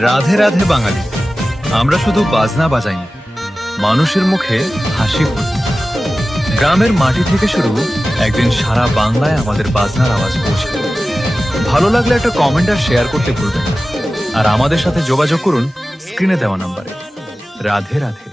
রাধে রাধে বাঙালি। আমরা শুধু বাজনা বাজাই না, মানুষের মুখে হাসি ফুটি। গ্রামের মাটি থেকে শুরু, একদিন সারা বাংলায় আমাদের বাজনার আওয়াজ পৌঁছাবে। ভালো লাগলে একটা কমেন্ট আর শেয়ার করতে ভুলবেন না। আর আমাদের সাথে যোগাযোগ করুন স্ক্রিনে দেওয়া নাম্বারে। রাধে রাধে।